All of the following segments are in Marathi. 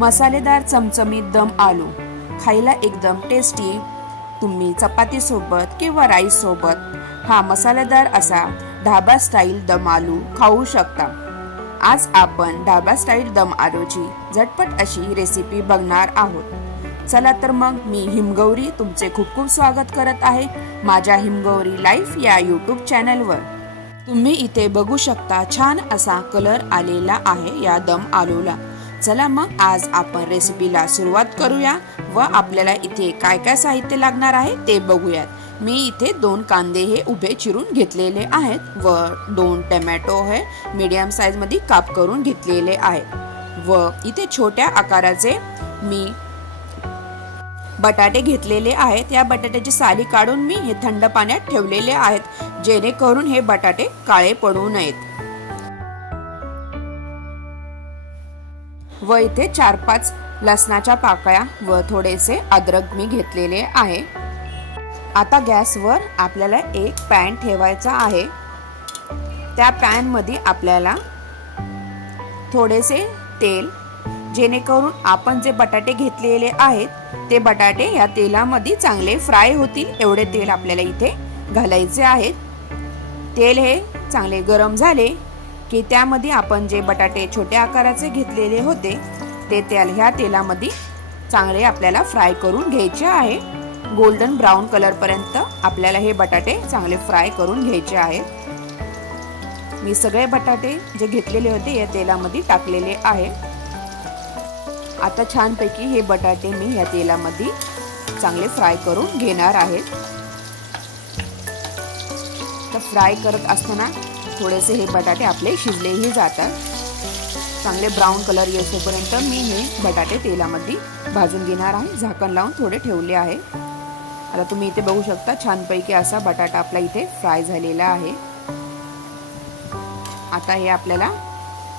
मसालेदार चमचमीत दम आलू खायला एकदम टेस्टी। तुम्ही चपाती सोबत किंवा राईस सोबत हा मसालेदार असा ढाबा स्टाईल दम आलू खाऊ शकता। आज आपण ढाबा स्टाईल दम आलूची झटपट अशी रेसिपी बघणार आहोत। चला तर मग मी हिमगौरी तुमचे खूप खूप स्वागत करत आहे माझ्या हिमगौरी लाईफ या यूट्यूब चॅनलवर। तुम्ही इथे बघू शकता छान असा कलर आलेला आहे या दम आलूला। चला मग आज आपण रेसिपीला सुरुवात करूया व आपल्याला इथे काय काय साहित्य लागणार आहे ते बघूयात। मी इथे 2 कांदे हे उभे चिरून घेतलेले आहेत व 2 टोमॅटो हे मीडियम साइज मध्ये काप करून घेतलेले आहेत व इथे छोट्या आकाराचे मी बटाटे घेतलेले आहेत। या बटाट्याची साली काढून मी हे थंड पाण्यात ठेवलेले आहेत जेणेकरून हे बटाटे काळे पडू नयेत। व इथे 4-5 लसणाच्या पाकळ्या व थोडेसे अद्रक मी घेतलेले आहे। आता गॅसवर आपल्याला एक पॅन ठेवायचा आहे। त्या पॅन मध्ये आपल्याला थोडेसे तेल, जेणेकरून आपण जे बटाटे घेतलेले आहेत ते बटाटे या तेलामध्ये चांगले फ्राय होतील एवढे तेल आपल्याला इथे घालायचे आहे। तेल हे चांगले गरम झाले की त्यामध्ये आपण जे बटाटे छोट्या आकाराचे घेतलेले होते ते तेल ह्या तेलामध्ये चांगले आपल्याला फ्राय करून घ्यायचे आहे। गोल्डन ब्राउन कलर पर्यंत आपल्याला हे बटाटे चांगले फ्राय करून घ्यायचे आहेत। मी सगळे बटाटे जे घेतलेले होते या तेलामध्ये टाकलेले आहे। आता छानपैकी हे बटाटे मी या तेलामध्ये चांगले फ्राय करून घेणार आहे। तर फ्राय करत असताना थोडेसे हे बटाटे आपले शिजलेही जातात। चांगले ब्राउन कलर येईपर्यंत मी हे बटाटे तेलामध्ये भाजून घेणार आहे। झाकण लावून थोडे ठेवले आहे। आता तुम्ही इथे बघू शकता छानपैकी असा बटाटा आपला इथे फ्राय झालेला आहे। आता हे आपल्याला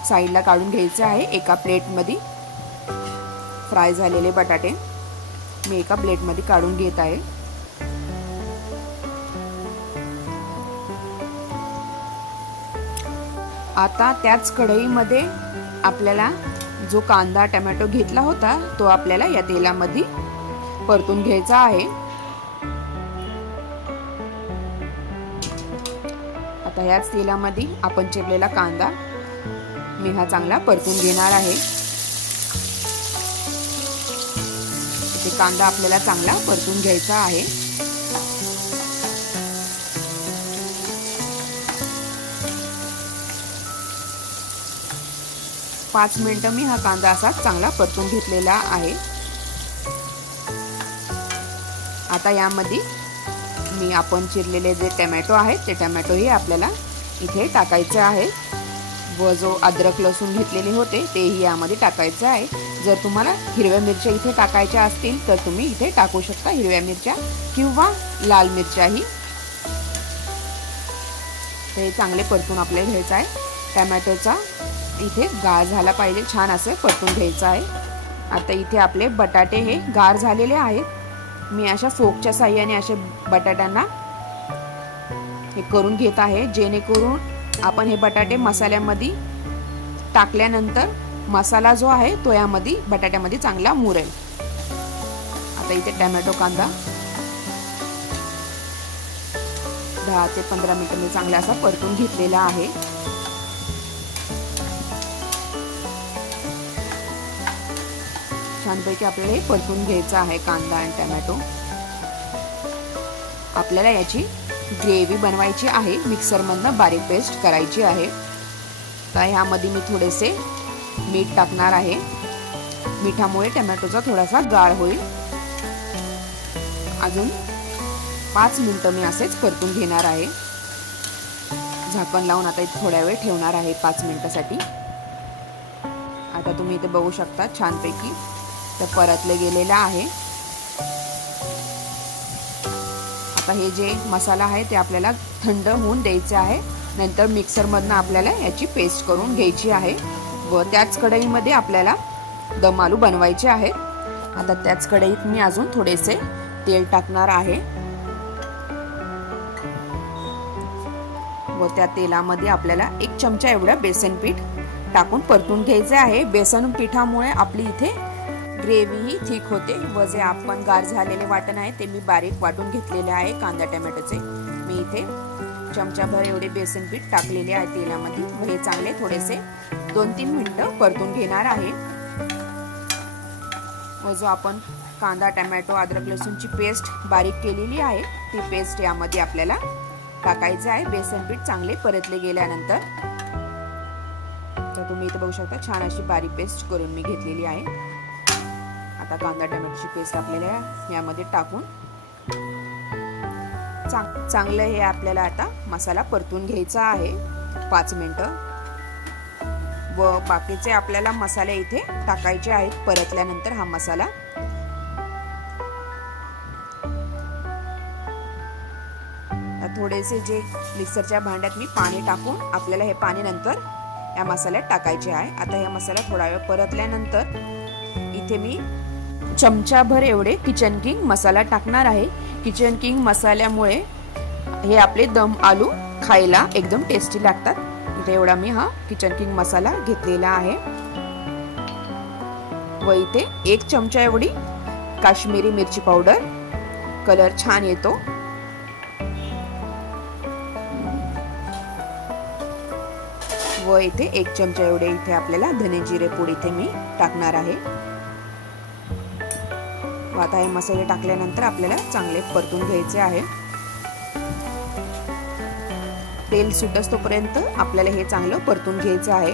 साईडला काढून घ्यायचे आहे। एका प्लेटमध्ये फ्राय झालेले बटाटे मी एका प्लेटमध्ये काढून घेत आहे। आता त्याच कढईमध्ये आपल्याला जो कांदा टोमॅटो घेतला होता तो आपल्याला या तेलामध्ये परतून घ्यायचा आहे। आता याच तेलामध्ये आपण चिरलेला कांदा मी हा चांगला परतून घेणार आहे। इथे कांदा आपल्याला चांगला परतून घ्यायचा आहे। पाच मिनिटं मी हा कांदा असा चांगला परतून घेतलेला आहे। आता यामध्ये मी आपण चिरलेले जे टोमॅटो आहेत ते टोमॅटोही आपल्याला इथे टाकायचे आहे व जो अद्रक लसूण घेतलेले होते तेही यामध्ये टाकायचे आहे। जर तुम्हाला हिरव्या मिरच्या इथे टाकायच्या असतील तर तुम्ही इथे टाकू शकता हिरव्या मिरच्या किंवा लाल मिरच्याही। ते चांगले परतून आपल्याला घ्यायचं आहे। टोमॅटोचा इथे गार झाला पाहिजे, छान असं परतून घ्यायचं आहे। आता इथे आपले बटाटे हे गार झालेले आहेत। मी अशा फोकच्या साहाय्याने असे बटाट्यांना हे करून घेत आहे जेणेकरून आपण हे बटाटे मसाल्यामध्ये टाकल्यानंतर मसाला जो आहे तो यामध्ये बटाट्यामध्ये चांगला मुरेल। आता इथे टोमॅटो कांदा 10 ते 15 मिनिटं मी चांगला असा परतून घेतलेला आहे। छानपैकी आपल्याला हे परतून घ्यायचं आहे कांदा आणि टोमॅटो। आपल्याला याची ग्रेव्ही बनवायची आहे, मिक्सर मधनं बारीक पेस्ट करायची आहे। तर यामध्ये मी थोडेसे मीठ टाकणार आहे। मिठामुळे टोमॅटोचा थोडासा गाळ होईल। अजून 5 मिनिटं मी असेच परतून घेणार आहे। झाकण लावून आता इथे थोड्या वेळ ठेवणार आहे 5 मिनिटासाठी। आता तुम्ही इथे बघू शकता छानपैकी ते परतले गेलेला आहे। आता हे जे मसाला आहे ते आपल्याला थंड होऊन द्यायचे आहे। नंतर मिक्सर मधनं आपल्याला याची पेस्ट करून घ्यायची आहे व त्याच कढईमध्ये आपल्याला दम आलू बनवायचे आहेत। आता त्याच कढईत मी अजून थोडेसे तेल टाकणार आहे व त्या तेलामध्ये आपल्याला 1 चमचा एवढं बेसन पीठ टाकून परतून घ्यायचे आहे। बेसन पिठामुळे आपली इथे ग्रेव्ही थिक होते व जे आपण गार झालेले वाटण आहे ते मी बारीक वाटून घेतलेले आहे कांदा टोमॅटोचे. मी इथे चमचाभर एवढे बेसन पीठ टाकलेले आहे तेलामध्ये व हे चांगले थोडेसे 2-3 मिनिटं परतून घेणार आहे. व जो आपण कांदा टोमॅटो अद्रक लसूणची पेस्ट बारीक केलेली आहे ती पेस्ट यामध्ये आपल्याला टाकायचं आहे. बेसन पीठ चांगले परतले गेल्यानंतर तर तुम्ही इथे बघू शकता छान अशी बारीक पेस्ट करून मी घेतलेली आहे. आता कांदा टोमॅटोची पेस्ट आपल्याला यामध्ये टाकून चांगलं हे आपल्याला आता मसाला परतून घ्यायचा आहे 5 मिनिटं. व बाकीचे आपल्याला मसाले इथे टाकायचे आहेत परतल्यानंतर. हा मसाला थोडेसे जे मिक्सरच्या भांड्यात मी पाणी टाकून आपल्याला हे पाणी नंतर या मसाल्यात टाकायचे आहे. आता या मसाला थोडा वेळ परतल्यानंतर इथे मी चमचाभर एवढे किचन किंग मसाला टाकणार आहे. किचन किंग मसाल्यामुळे हे आपले दम आलू खायला एकदम टेस्टी लागतात. इथे एवढा मी हा किचन किंग मसाला घेतलेला आहे. व इथे 1 चमचा एवढी काश्मीरी मिरची पावडर, कलर छान येतो. व इथे 1 चमचा एवढे इथे आपल्याला धने जिरे पूड इथे मी टाकणार आहे. आता हे मसाले टाकल्यानंतर आपल्याला चांगले परतून घ्यायचे आहे. तेल सुटस तोपर्यंत आपल्याला हे चांगलं परतून घ्यायचं आहे.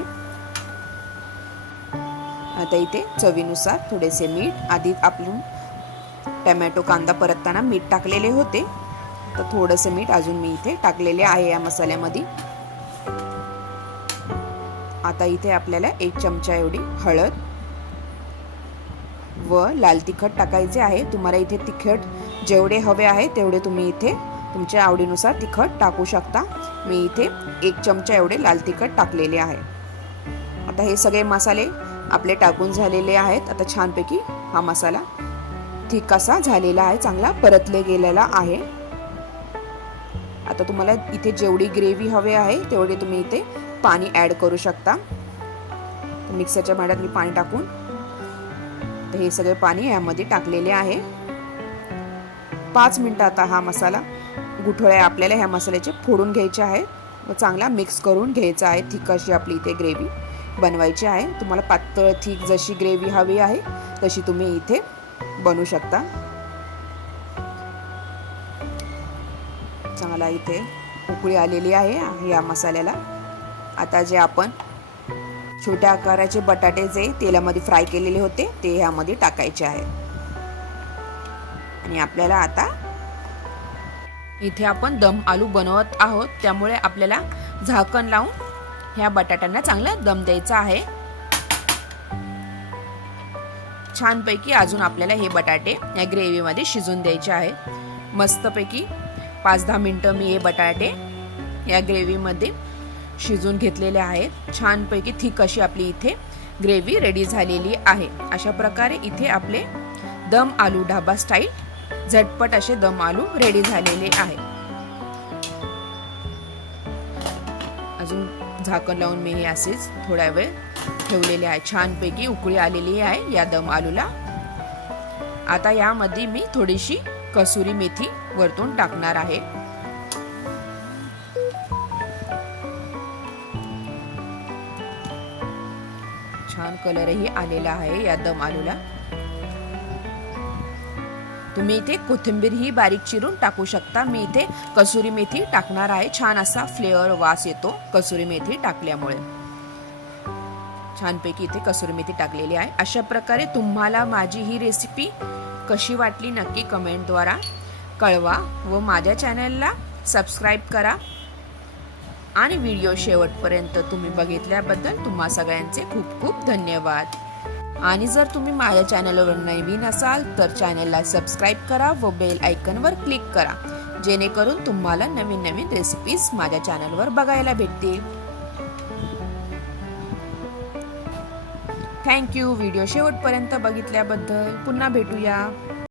आता इथे चवीनुसार थोडेसे मीठ, आधी आपण टोमॅटो कांदा परतताना मीठ टाकलेले होते तर थोडंसं मीठ अजून मी इथे टाकलेले आहे या मसाल्यामध्ये. आता इथे आपल्याला 1 चमचा एवढी हळद व लाल तिखट टाकायचे आहे. तुम्हाला इथे तिखट जेवढे हवे आहे तेवढे तुम्ही इथे तुमच्या आवडीनुसार तिखट टाकू शकता. मी इथे 1 चमचा एवढे लाल तिखट टाकलेले आहे. आता हे सगळे मसाले आपले टाकून झालेले आहेत. आता छानपैकी हा मसाला थिक असा झालेला आहे, चांगला परतले गेलेला आहे. आता तुम्हाला इथे जेवढी ग्रेव्ही हवे आहे तेवढे तुम्ही इथे पाणी ऍड करू शकता. मिक्सरच्या भांड्यात मी पाणी टाकून तर हे सगळे पाणी यामध्ये टाकलेले आहे. 5 मिनिटं आता हा मसाला गुठळ्या आपल्याला ह्या मसाल्याचे फोडून घ्यायचे आहेत व चांगला मिक्स करून घ्यायचा आहे. थिक अशी आपली इथे ग्रेव्ही बनवायची आहे. तुम्हाला पातळ थिक जशी ग्रेव्ही हवी आहे तशी तुम्ही इथे बनवू शकता. चांगला इथे उकळी आलेली आहे या मसाल्याला. आता जे आपण छोट्या आकाराचे बटाटे जे तेलामध्ये फ्राय केलेले होते ते ह्यामध्ये टाकायचे आहेत. आणि आपल्याला आता इथे आपण दम आलू बनवत आहोत त्यामुळे आपल्याला झाकण लावून ह्या बटाट्यांना चांगला दम द्यायचा आहे. छानपैकी अजून आपल्याला हे बटाटे या ग्रेव्हीमध्ये शिजून द्यायचे आहेत. मस्तपैकी 5-10 मिनिटं मी हे बटाटे या ग्रेव्हीमध्ये शिजून घेतलेले आहेत. छानपैकी थिक अशी आपली इथे ग्रेव्ही रेडी झालेली आहे. अशा प्रकारे इथे आपले दम आलू ढाबा स्टाईल झटपट असे दम आलू रेडी झालेले आहे. अजून झाकण लावून मी हे असेच थोड्या वेळ ठेवलेले आहे. छानपैकी उकळी आलेली आहे या दम आलूला. आता यामध्ये मी थोडीशी कसुरी मेथी वरतून टाकणार आहे. छान कलरही आलेला आहे या दम आलूला. तुम्ही इथे कोथिंबीर ही बारीक चिरून टाकू शकता. मी इथे कसुरी मेथी टाकणार आहे. छान असा फ्लेवर वास येतो कसुरी मेथी टाकल्यामुळे. छानपैकी इथे कसुरी मेथी टाकलेली आहे. अशा प्रकारे तुम्हाला माझी ही रेसिपी कशी वाटली नक्की कमेंटद्वारा कळवा व माझ्या चॅनलला सबस्क्राईब करा. आणि व्हिडिओ शेवटपर्यंत तुम्ही बघितल्याबद्दल तुम्हा सगळ्यांचे खूप खूप धन्यवाद. आणि जर तुम्ही माझ्या चॅनलवर नवीन असाल तर चॅनलला सबस्क्राईब करा व बेल आयकॉनवर क्लिक करा जेणेकरून तुम्हाला नवीन नवीन रेसिपीज माझ्या चॅनलवर बघायला भेटतील. थँक्यू व्हिडिओ शेवटपर्यंत बघितल्याबद्दल. पुन्हा भेटूया.